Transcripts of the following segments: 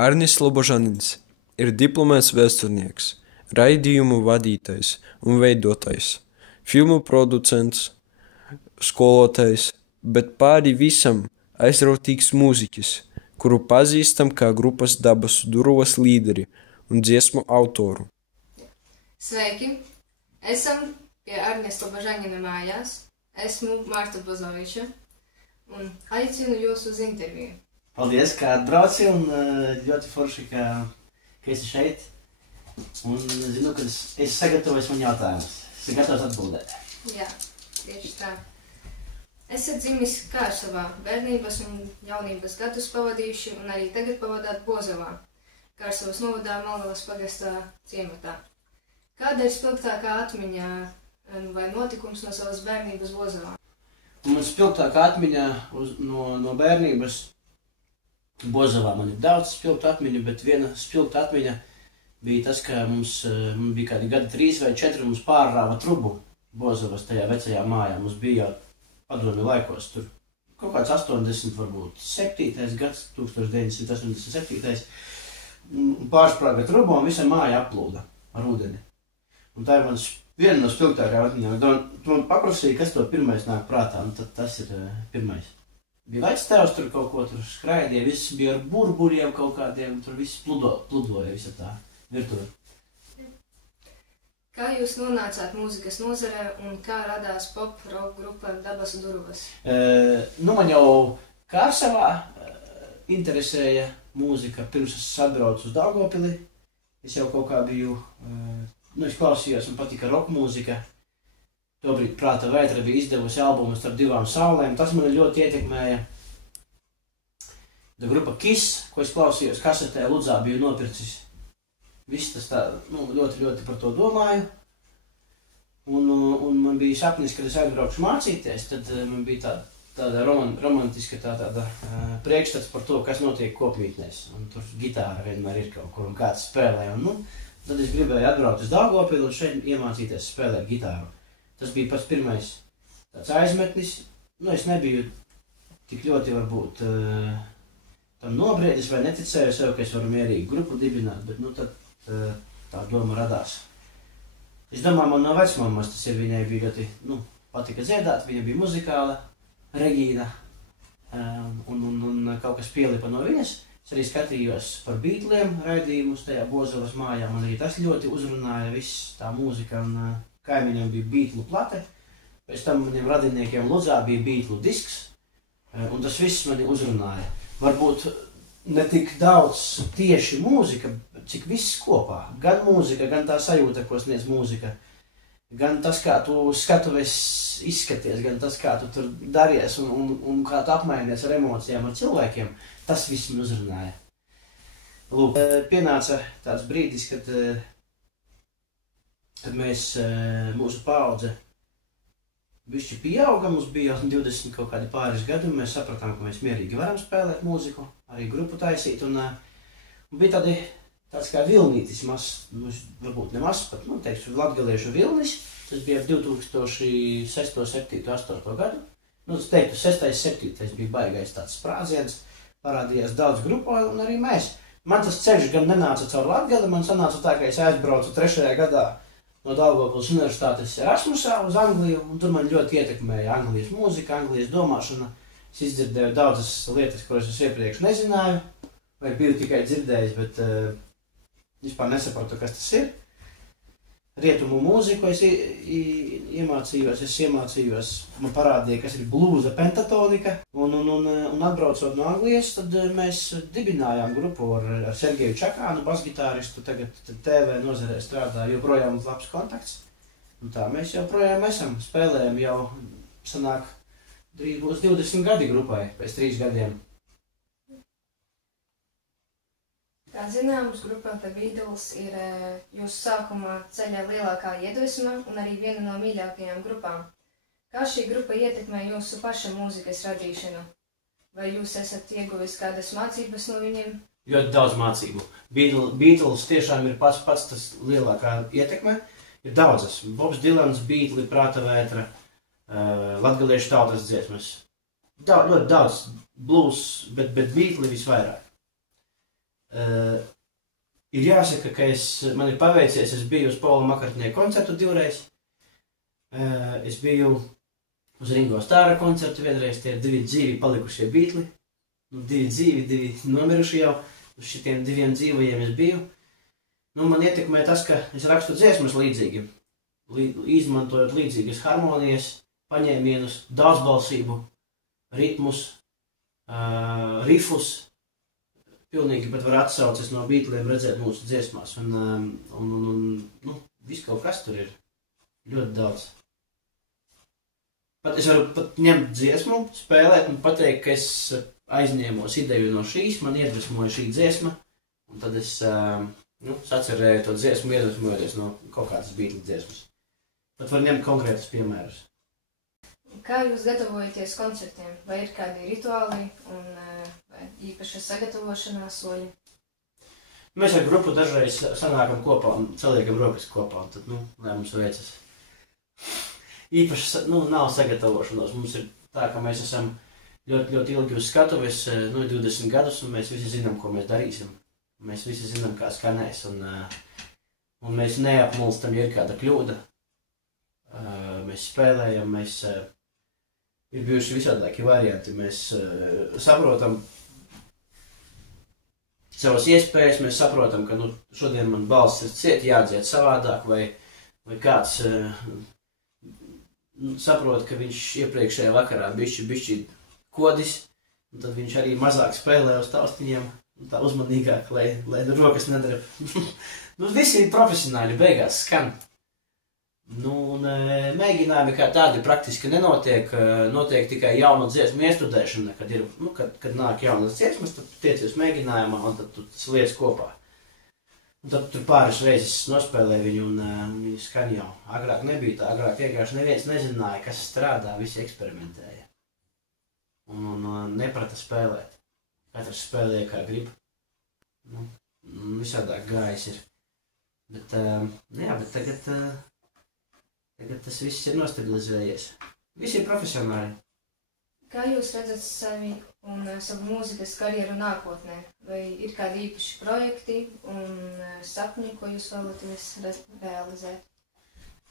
Arnis Lobožanins ir diplomēts vēsturnieks, raidījumu vadītājs un veidotājs, filmu producents, skolotājs, bet pāri visam aizrautīgs mūziķis, kuru pazīstam kā grupas Dabas durvīs līderi un dziesmu autoru. Sveiki! Esam pie Arnesa Lobožanina mājās. Esmu Marta Bozoviča un aicinu jūs uz interviju. Paldies, ka atbrauci un ļoti forši, ka esi šeit. Un zinu, ka esi sagatavojis man jautājumus. Esi gatavs atbildēt. Jā, tieši tā. Esat dzimis Kārsavā, bērnības un jaunības gadus pavadījuši un arī tagad pavadāt Bozovā, Kārsavas novadā Malgavas pagastā ciematā. Kāda ir spilgtākā atmiņa vai notikums no savas bērnības Bozovā? Man spilgtākā atmiņa no bērnības Bozovā. Man ir daudz spilgtu atmiņu, bet viena spilgta atmiņa bija tas, ka mums bija kādi gadi 3 vai 4, mums pārrāva trubu Bozovas tajā vecajā mājā. Mums bija jau padomju laikos, tur kaut kāds 80, varbūt 7. gads, 1987. Pārsprāga trubu un visa māja aplūda ar ūdeni. Un tā ir viena no spilgtākajām atmiņām. Tu man paprasīji, kas to pirmais nāk prātā, un tad tas ir pirmais. Bija vecs tēvs, tur kaut ko tur skraidīja, viss bija ar burburiem kaut kādiem, tur viss pludoja, visa tā virtuve. Kā jūs nonācāt mūzikas nozarē un kā radās pop-rock grupa Dabas durvīs? Man jau Kārsavā interesēja mūzika, pirms es atbraucu uz Daugavpili. Es jau kaut kā biju, es klausījos un patika rock mūzika. Tobrīd Prāta Vētra bija izdevusi albumu Starp divām saulēm. Tas mani ļoti ietekmēja. Grupa Kiss, ko es klausījos kasetē, Ludzā biju nopircis. Viss tas tā, ļoti par to domāju. Un man bija sapnis, kad es aizbraukšu mācīties, tad man bija tāda romantiska tāda priekšstats par to, kas notiek kopmītnēs. Un tur gitāra vienmēr ir kaut kur un kāds spēlē. Tad es gribēju atbraukt uz Daugavpili un šeit iemācīties spēlēt gitāru. Tas bija pats pirmais tāds aizmetnis. Es nebiju tik ļoti varbūt tam nobriedis vai neticēju sev, ka es varu mierīgi grupu dibināt, bet tad tā doma radās. Es domāju, man no vecmammas tas ir, viņai bija ļoti, patika dziedāt, viņa bija muzikāla, Regīna, un kaut kas pielipa no viņas. Es arī skatījos par Beatliem raidījumus tajā Bozovas mājā, man arī tas ļoti uzrunāja, viss tā mūzika, un kaimiņiem bija Beatlu plate, pēc tam maniem radiniekiem Ludzā bija Beatlu disks, un tas viss mani uzrunāja. Varbūt ne tik daudz tieši mūzika, cik viss kopā. Gan mūzika, gan tā sajūta, ko sniedz mūzika, gan tas, kā tu skatuves izskaties, gan tas, kā tu tur daries un kā tu apmainies ar emocijām, ar cilvēkiem, tas viss man uzrunāja. Lūk, pienāca tāds brīdis, kad mēs, mūsu paudze bišķi pieauga, mums bija 20 kaut kādi pāris gadi, un mēs sapratām, ka mēs mierīgi varam spēlēt mūziku, arī grupu taisīt, un bija tāds kā vilnītis, varbūt ne mazs, pat, teikšu, latgaliešu vilnis, tas bija 2006, 7, 8 gadu, es teiktu, 6, 7 bija baigais tāds sprādziens, parādījās daudz grupā, un arī mēs. Man tas ceļš gan nenāca caur Latgali, man sanāca tā, ka es aizbraucu 3. gadā no Daugavpils universitātes Erasmusā uz Angliju, un tur man ļoti ietekmēja Anglijas mūzika, Anglijas domāšana. Es izdzirdēju daudzas lietas, kuras es iepriekš nezināju, vai biju tikai dzirdējis, bet vispār nesapratu, kas tas ir. Rietumu mūziku es iemācījos, man parādīja, kas ir blūza pentatonika, un atbraucot no Anglijas, tad mēs dibinājām grupu ar Sergeju Čakānu, basgitāristu, tagad TV nozarē strādā, joprojām labs kontakts. Un tā mēs joprojām esam, spēlējam jau, sanāk, drīz būs 20 gadi grupai, pēc 3 gadiem. Kā zināms, grupa The Beatles ir jūsu sākuma ceļa lielākā iedvesma un arī viena no mīļākajām grupām. Kā šī grupa ietekmē jūsu paša mūzikas radīšanu? Vai jūs esat ieguvis kādas mācības no viņiem? Ļoti daudz mācību. Beatles tiešām ir pats tas lielākā ietekme. Ir daudzas. Bobs Dilans, Beatli, Prāta Vētra, latgaliešu tautas dziesmas. Ļoti daudz blues, bet Beatli visvairāk. Ir jāsaka, ka man ir paveicies, es biju uz Paula Makartnieka koncertu 2 reizes. Es biju uz Ringo Starra koncertu vienreiz, tie ir 2 dzīvi palikušie Beatli. 2 dzīvi, 2 nomiruši jau, uz šitiem 2 dzīvajiem es biju. Man ietekmē tas, ka es rakstu dziesmas līdzīgi, izmantojot līdzīgas harmonijas, paņēmienus, daudzbalsību, ritmus, rifus. Pilnīgi pat var atsaucies no Beatliem redzēt mūsu dziesmās. Viss kaut kas tur ir ļoti daudz. Es varu pat ņemt dziesmu, spēlēt un pateikt, ka es aizņēmos ideju no šīs, man iedvesmoja šī dziesma, un tad es sacerēju to dziesmu, iedvesmojoties no kaut kādas Beatles dziesmas. Pat var ņemt konkrētus piemērus. Kā jūs gatavojaties koncertiem? Vai ir kādi rituāli un vai īpaša sagatavošanās soļi? Mēs ar grupu dažreiz sanākam kopā un saliekam rokas kopā, un tad, lai mums veicas. Īpaši, nav sagatavošanos. Mums ir tā, ka mēs esam ļoti, ļoti ilgi uz skatuves, 20 gadus, un mēs visi zinām, ko mēs darīsim. Mēs visi zinām, kā skanēs, un mēs neapmulstam, ja ir kāda kļūda. Mēs spēlējam, ir bijuši visādākie varianti. Mēs saprotam savas iespējas, mēs saprotam, ka šodien man balss ir ciet, jādzied savādāk, vai kāds saprot, ka viņš iepriekšējā vakarā bišķi kodis, un tad viņš arī mazāk spēlē uz taustiņiem, tā uzmanīgāk, lai rokas nedrep. Visi ir profesionāļi, beigās skan. Mēģinājumi kā tādi praktiski nenotiek, notiek tikai jaunu dziesmu iestudēšana, kad nāk jaunas dziesmas, tad tiecies mēģinājumā un tad tu sliec kopā. Un tad tur pāris reizes nospēlē viņu un viņi skan jau. Agrāk nebija tā, agrāk vienkārši neviens nezināja, kas strādā, visi eksperimentēja. Un neprata spēlēt. Katrs spēlēja kā grib. Visādāk gājis ir. Bet tagad tas viss ir nostabilizējies. Visi ir profesionāli. Kā jūs redzat sevi un savu mūzikas karjeru nākotnē? Vai ir kādi īpaši projekti un sapņi, ko jūs vēlaties realizēt?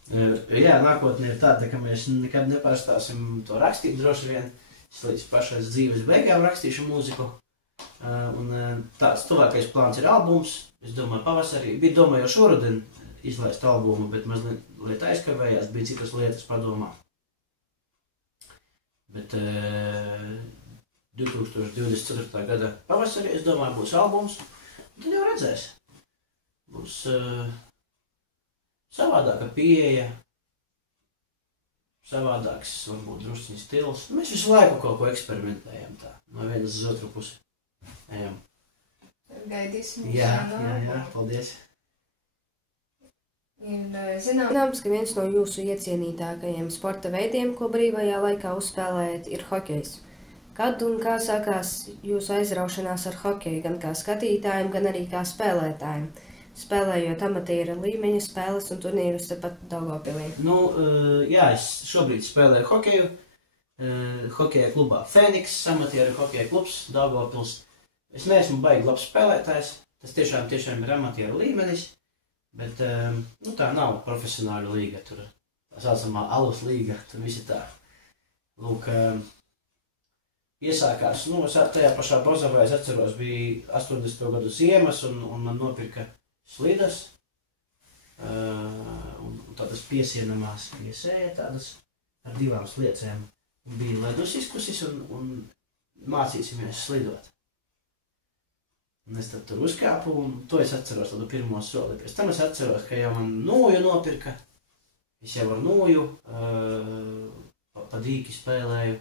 Jā, nākotnē ir tāda, ka mēs nekad nepārstāsim to rakstīt droši vien. Es līdz pašais dzīves beigām rakstīšu mūziku. Tāds tuvākais plāns ir albums. Es domāju, pavasarī. Bija domāju šoruden izlaist albumu, bet mazliet aizkavējās, bija citas lietas padomā. Bet 2024. gada pavasarī, es domāju, būs albums, un tad jau redzēs. Būs savādāka pieeja, savādāks, varbūt drusciņš stils. Mēs visu laiku kaut ko eksperimentējam tā, no vienas uz otru pusi ejam. Gaidīsim. Jā, paldies. Ir zināms, ka viens no jūsu iecienītākajiem sporta veidiem, ko brīvajā laikā uzspēlējat, ir hokejs. Kad un kā sākās jūsu aizraušanās ar hokeju, gan kā skatītājiem, gan arī kā spēlētājiem, spēlējot amatieru līmeņa spēles un turnīrus tepat Daugavpilī? Jā, es šobrīd spēlēju hokeju. Hokeja klubā Fēniks, amatieru hokeja klubs Daugavpils. Es neesmu baigi labs spēlētājs, tas tiešām ir amatieru līmenis. Bet tā nav profesionāla līga, tur tā saucamā alus līga, tur visi tā. Lūk, iesākās, tajā pašā Bozavā, es atceros, bija 80. gadu ziemas un man nopirka slidas, un tādas piesienamās iesēja tādas ar 2 sliecēm. Bija ledus izkusis un mācīsimies slidot. Un es tad tur uzkāpu, un to es atceros tādu pirmo soli. Pēc tam es atceros, ka jau man nūju nopirka. Es jau ar nūju pa dīki spēlēju.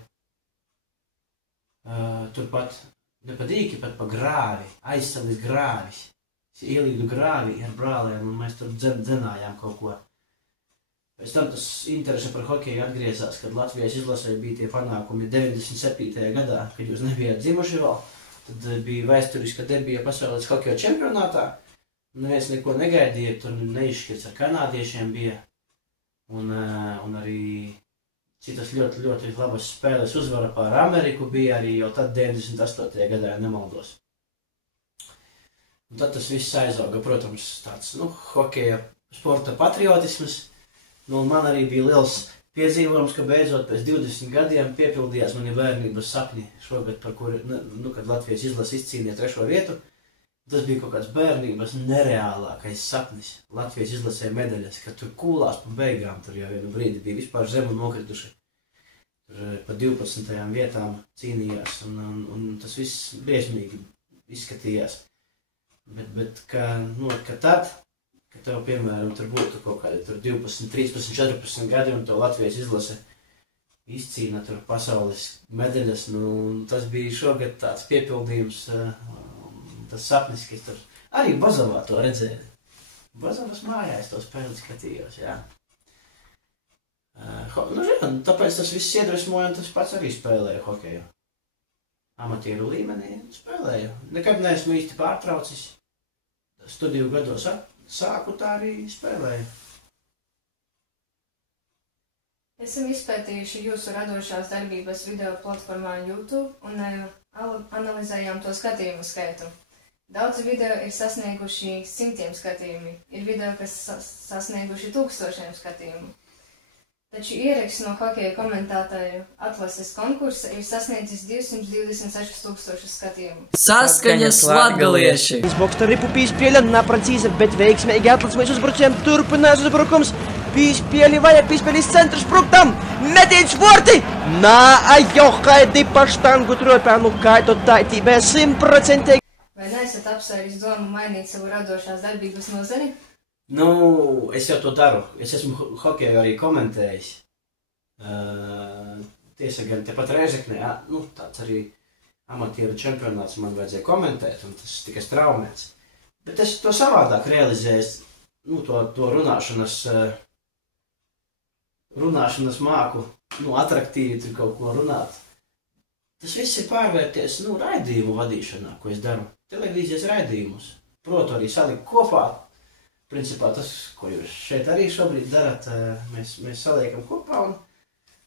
Turpat, ne pa dīki, pat pa grāvi, aizsalis grāvis. Es ielīdu grāvi ar brālēm, un mēs tur dzenājām kaut ko. Pēc tam tas interese par hokeju atgriezās, kad Latvijas izlasē bija tie panākumi 97. gadā, kad jūs nebijāt dzimuši vēl. Tad bija vēsturiska debija pasaules hokeja čempionātā. Neviens neko negaidīja, tur neizšķirts ar kanādiešiem bija. Un arī citas ļoti, ļoti labas spēles uzvara pār Ameriku bija arī jau tad 98. gadā, ja nemaldos. Un tad tas viss aizauga, protams, tāds, hokeja sporta patriotisms. Nu, man arī bija liels piedzīvojums, ka beidzot pēc 20 gadiem piepildījās mani bērnības sapņi šogad, par kuri, kad Latvijas izlase izcīnīja 3. vietu. Tas bija kaut kāds bērnības nereālākais sapnis. Latvijas izlasē medaļas, kad tur kūlās pa beigām, tur jau vienu brīdi bija vispār zemu nokrituši. Tur pa 12. vietām cīnījās, un tas viss briesmīgi izskatījās. Bet ka tad, ka tev, piemēram, tur būtu kaut kādi 12, 13, 14 gadi, un tev Latvijas izlase izcīna tur pasaules medaļas, tas bija šogad tāds piepildījums, tas sapnis, ka es tur arī Bazovā to redzēju. Bazovas mājās to spēli skatījos, jā. Tāpēc tas viss iedvesmoja, un tas pats arī spēlēju hokeju. Amatieru līmenī spēlēju. Nekad neesmu īsti pārtraucis. Studiju gados sāku, tā arī spēlēju. Esam izpētījuši jūsu radošās darbības video platformā YouTube un analizējām to skatījumu skaitu. Daudzi video ir sasnieguši 100 skatījumi, ir video, kas sasnieguši 1000 skatījumu. Taču ieraksts no hokeja komentētāju atlases konkursa ir sasniedzis 226 000 skatījumu. Saskaņas latgalieši! Bokstari pīspēļa na precīzi, bet veiksmīgi atlasmēs uzbrucējiem turpinās uzbrukums. Pīspēļi vajag pīspēļis centru spruktam. Metiens vorti! Nā, ajohaidi pa štangu tropēnu kaitu taitībā 100%. Vai neesat apsvēris domu mainīt savu radošās darbības nozari? Es jau to daru. Es esmu hokeju arī komentējis. Tiesa gan tepat Rēzeknē, tāds arī amatieru čempionāts man vajadzēja komentēt, un tas tika straumēts. Bet es to savādāk realizēju, to runāšanas māku, atraktīvi tur kaut ko runāt. Tas viss ir pārvērties, raidījumu vadīšanā, ko es daru. Televīzijas raidījumus. Protu arī salikt kopā. Principā tas, ko jūs šeit arī šobrīd darat, mēs saliekam kopā,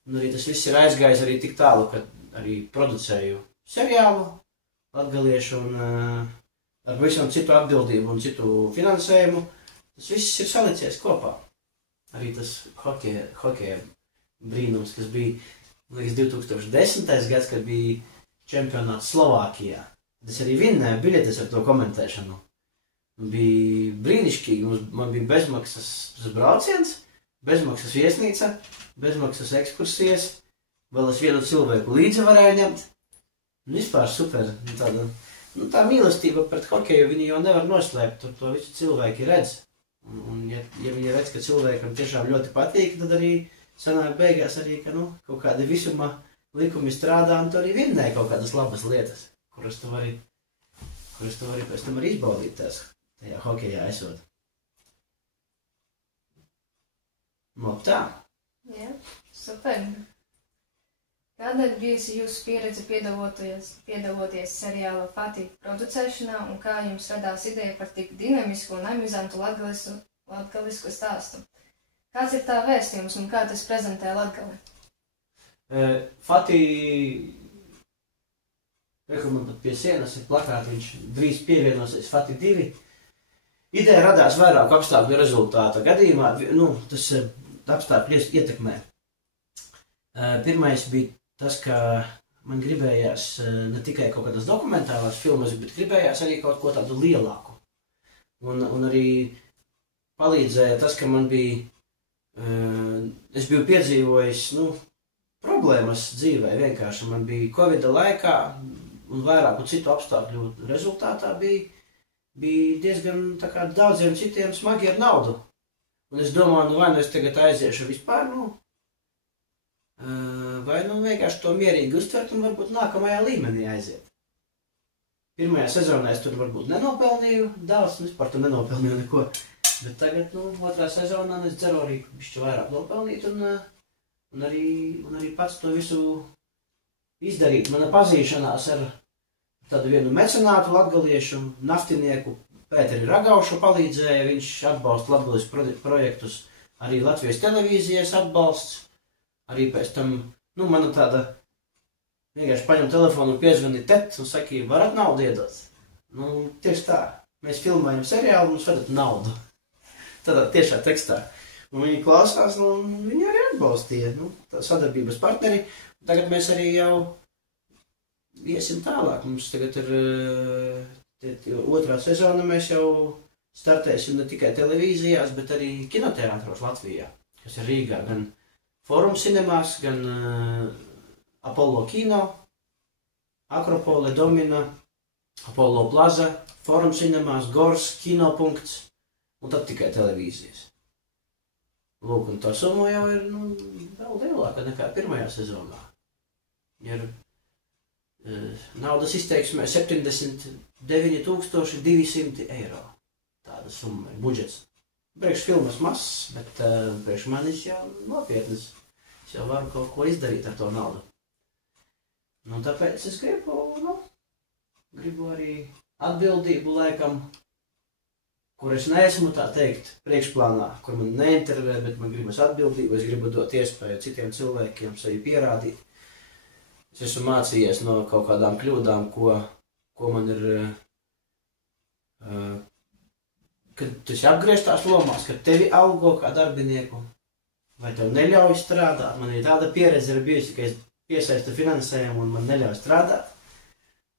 un arī tas viss ir aizgājis arī tik tālu, ka arī producēju seriālu latgaliešu un ar visam citu atbildību un citu finansējumu. Tas viss ir salicies kopā. Arī tas hokeja brīnums, kas bija līdz 2010. gads, kad bija čempionāts Slovākijā. Es arī vinnēju biļetes ar to komentēšanu. Bija brīnišķīgi, man bija bezmaksas brauciens, bezmaksas viesnīca, bezmaksas ekskursijas, vēl es vienu cilvēku līdzi varēju ņemt. Vispār super, tā mīlestība pret hokeju, viņi jau nevar noslēpt, to visu cilvēki redz. Un ja viņi redz, ka cilvēkam tiešām ļoti patīk, tad arī sanāk beigās arī, ka kaut kādi visuma likumi strādā, un tu arī vinnēji kaut kādas labas lietas, kuras tu vari pēc tam arī izbaudīt tajā hokejā esot. Tā. Jā, super. Kāda ir bijusi jūsu pieredze piedaloties seriāla Fati producēšanā, un kā jums radās ideja par tik dinamisku un amizantu latgalisku stāstu? Kāds ir tā vēstījums un kā tas prezentē Latgali? Fati, man pat pie sienas ir plakāti, viņš drīz pievienosies Fati 2. Ideja radās vairāku apstākļu rezultāta gadījumā, tas apstākļi ietekmē. Pirmais bija tas, ka man gribējās ne tikai kaut kādas dokumentālās filmas, bet gribējās arī kaut ko tādu lielāku. Un arī palīdzēja tas, ka man bija, es biju piedzīvojis, problēmas dzīvē vienkārši. Man bija Covida laikā un vairāku citu apstākļu rezultātā bija diezgan daudziem citiem smagi ar naudu. Un es domāju, vai es tagad aiziešu vispār, vai vienkārši to mierīgi uztvert un varbūt nākamajā līmenī aiziet. Pirmajā sezonā es tur varbūt nenopelnīju daudz, vispār tur nenopelnīju neko. Bet tagad, otrā sezonā es ceru arī bišķi vairāk nopelnīt un arī pats to visu izdarīt. Mana pazīšanās ar tādu vienu mecenātu latgaliešu, naftinieku Pēteri Ragaušu palīdzēja, viņš atbalsta latgaliešu projektus, arī Latvijas televīzijas atbalsts, arī pēc tam, mana tāda, vienkārši paņem telefonu un piezvani tet un saki, varat naudu iedot? Tieši tā. mēs filmējam seriālu, mums vedat naudu. Tādā tiešā tekstā. Un viņi klausās, un viņi arī atbalstīja, tā sadarbības partneri. Tagad mēs arī jau iesim tālāk. Mums tagad ir otrā sezona, mēs jau startēsim ne tikai televīzijās, bet arī kinoteātros Latvijā, kas ir Rīgā, gan Forum Cinemās, gan Apollo Kino, Akropole, Domina, Apollo Plaza, Forum Cinemās, Gors, Kinopunkts, un tad tikai televīzijas. Lūk, un tā summa jau ir vēl lielāka nekā pirmajā sezonā. Ir naudas izteiksmē 79 200 eiro. Tāda summa ir budžets. Priekš filmas mazs, bet priekš manis jau nopietnas. Es jau varu kaut ko izdarīt ar to naudu. Tāpēc es gribu arī atbildību laikam, kur es neesmu tā teikt priekšplānā, kur man neintervē, bet man gribas atbildību, es gribu dot iespēju citiem cilvēkiem sevi pierādīt. Es esmu mācījies no kaut kādām kļūdām, ko man ir, kad tu esi apgriežtās lomās, kad tevi algo kā darbinieku, vai tev neļauj strādāt. Man ir tāda pieredze ir bijusi, ka es piesaistu finansējumu un man neļauj strādāt.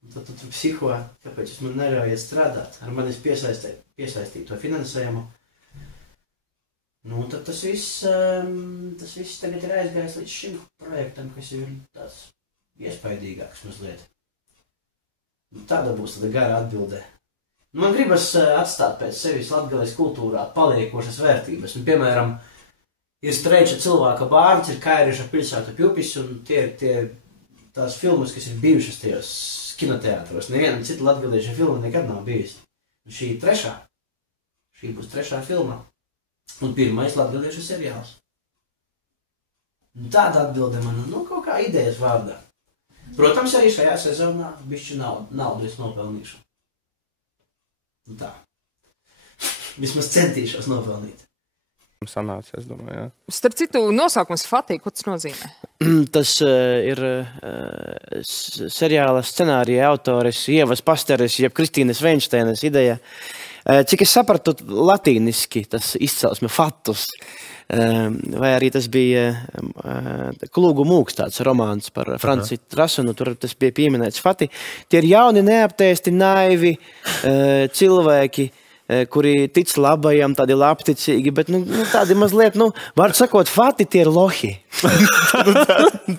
Un tad tu psiho, kāpēc man neļaujiet strādāt, ar manis piesaistīt to finansējumu. Un tad tas viss tagad ir aizgājis līdz šim projektam, kas ir tāds iespaidīgāks mazliet. Tāda būs tāda gara atbildē. Man gribas atstāt pēc sevis latgales kultūrā paliekošas vērtības. Piemēram, ir Streiča cilvēka bārds, ir Kairiša pilsēta Pjupis, un tie ir tās filmas, kas ir bijušas tajos kinoteātros. Neviena cita latgalieša filma nekad nav bijusi. Šī ir trešā. Šī būs trešā filma. Un pirmais latgalieša seriāls. Tāda atbilde man, kaut kā idejas vārdā. Protams, arī šajā sezonā bišķi naudu es nopelnīšu. Tā. Vismaz centīšos nopelnīt. Sanāca, es domāju, jā. Starp citu, nosaukums Fatī, ko tas nozīmē? Tas ir seriāla scenārija autores Ievas Pasteres, jeb Kristīnes Veinšteinas ideja. Cik es sapratu, latīniski tas izcelsme fatus, vai arī tas bija Klūgu mūks tāds romāns par Franci Trasunu, tur tas bija pieminēts Fati. Tie ir jauni, neaptēsti, naivi cilvēki, kuri tic labajam, tādi labticīgi, bet tādi mazliet, var sakot, Fati tie ir lohi.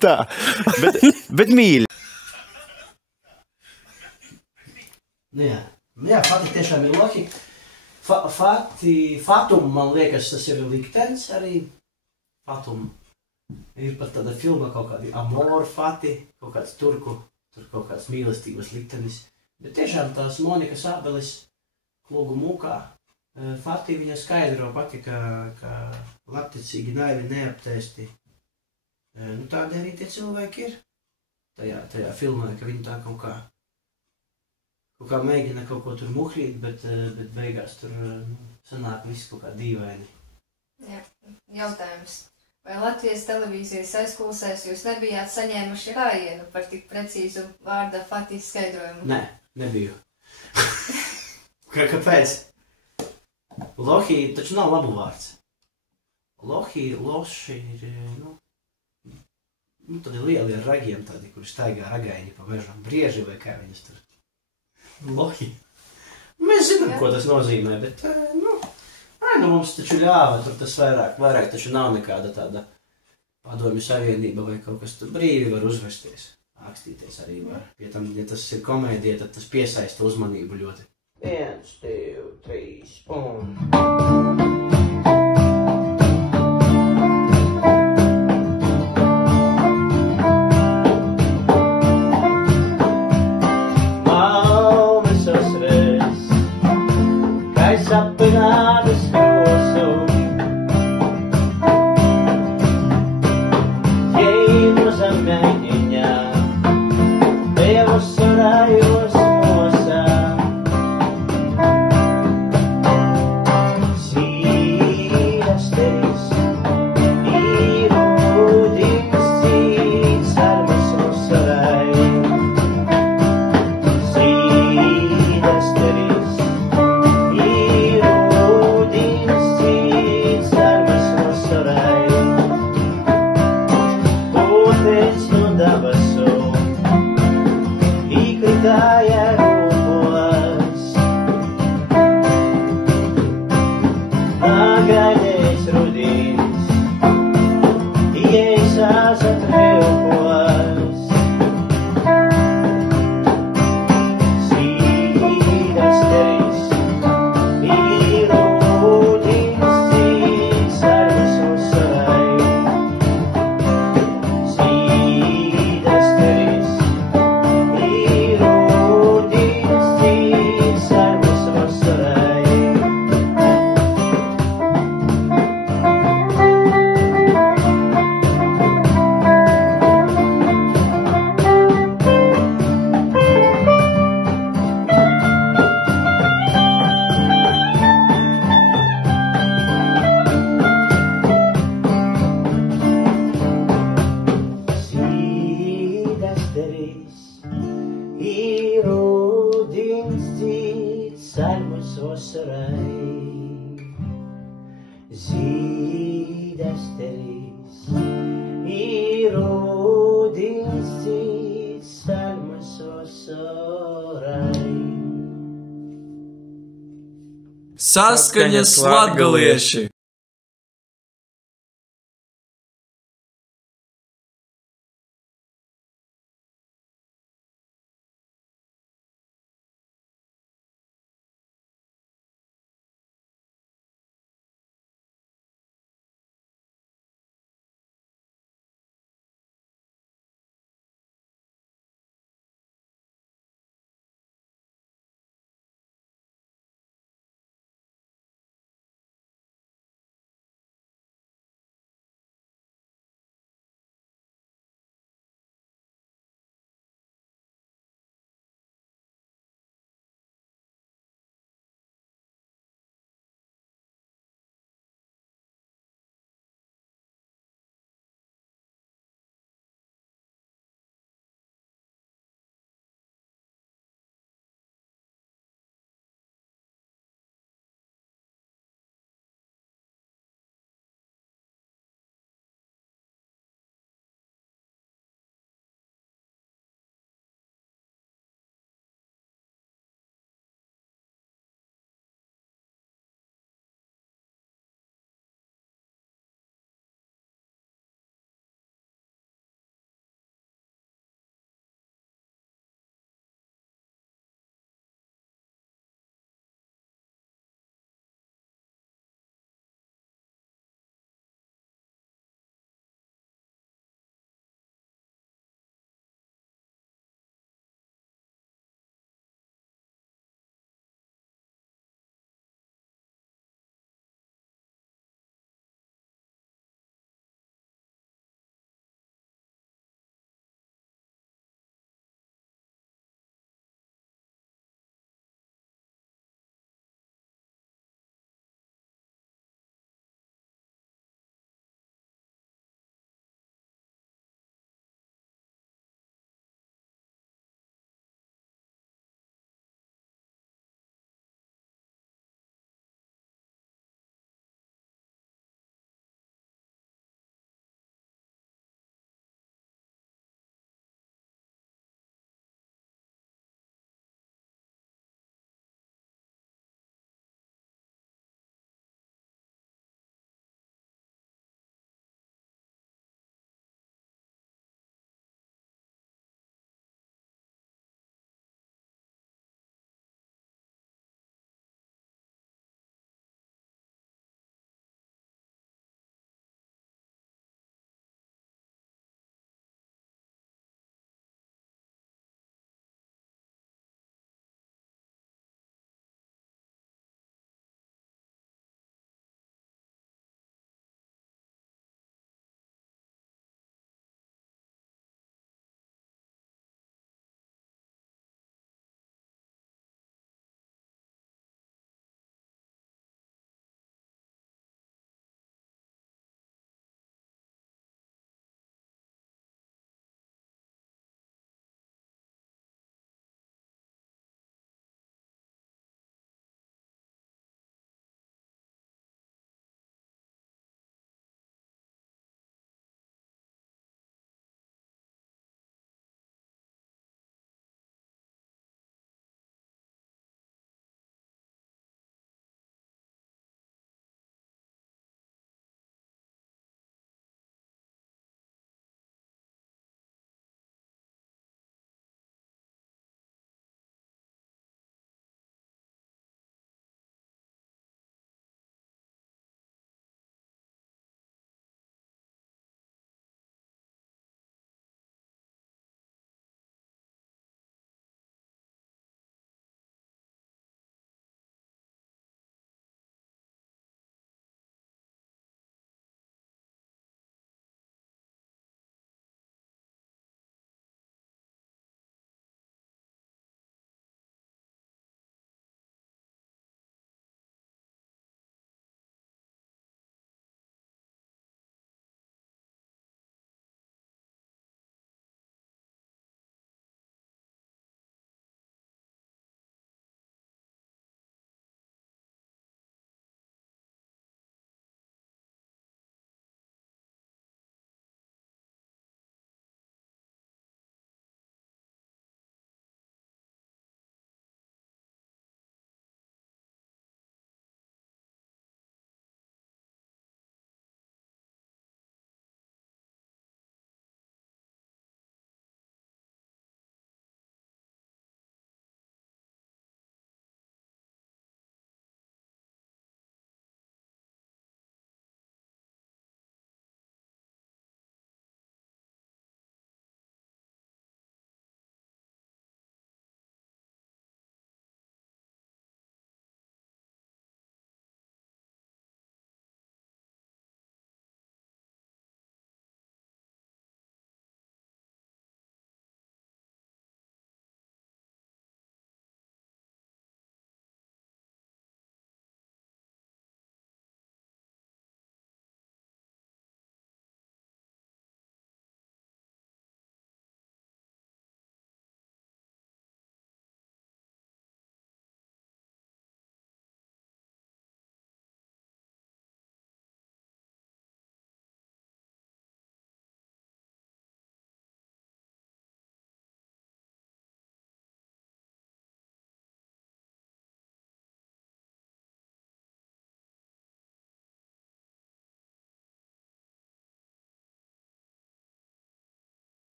Tā, bet mīļi. Jā, Fati tiešām ir lohi. Fatum, man liekas, tas ir liktenis arī. Fatum. Ir pat tāda filma kaut kādi Amor Fati, kaut kāds tur kaut kāds mīlestības liktenis. Bet tiešām tās Monika Sābeles Klūgu mūkā. Fati viņa skaidro pati, ka labticīgi, naivi, neaptēsti. Tādi arī tie cilvēki ir tajā filmā, ka viņi tā kaut kā mēģina kaut ko tur muhlīt, bet beigās tur sanāk viss kaut kā dīvaini. Jā, jautājums. Vai Latvijas televīzijas aizkulisēs jūs nebijāt saņēmuši rājienu par tik precīzu vārda Fati skaidrojumu? Nē, nebiju. Kāpēc? Lohi taču nav labu vārds. Lohi, loši ir, tādi lieli ar ragiem, tādi, kuri staigā ragaini pa mežam, brieži vai kā viņas tur. Lohi. Mēs zinām, ko tas nozīmē, bet, mums taču ļāva, tur tas vairāk taču nav nekāda tāda padomju savienība vai kaut kas tur brīvi var uzvesties, ākstīties arī var. Ja tas ir komēdija, tad tas piesaista uzmanību ļoti. 1, 2, 3, un... salmos vasarai, zīdesteris, īrūdīsīs salmos vasarai. Saskaņas latgalieši!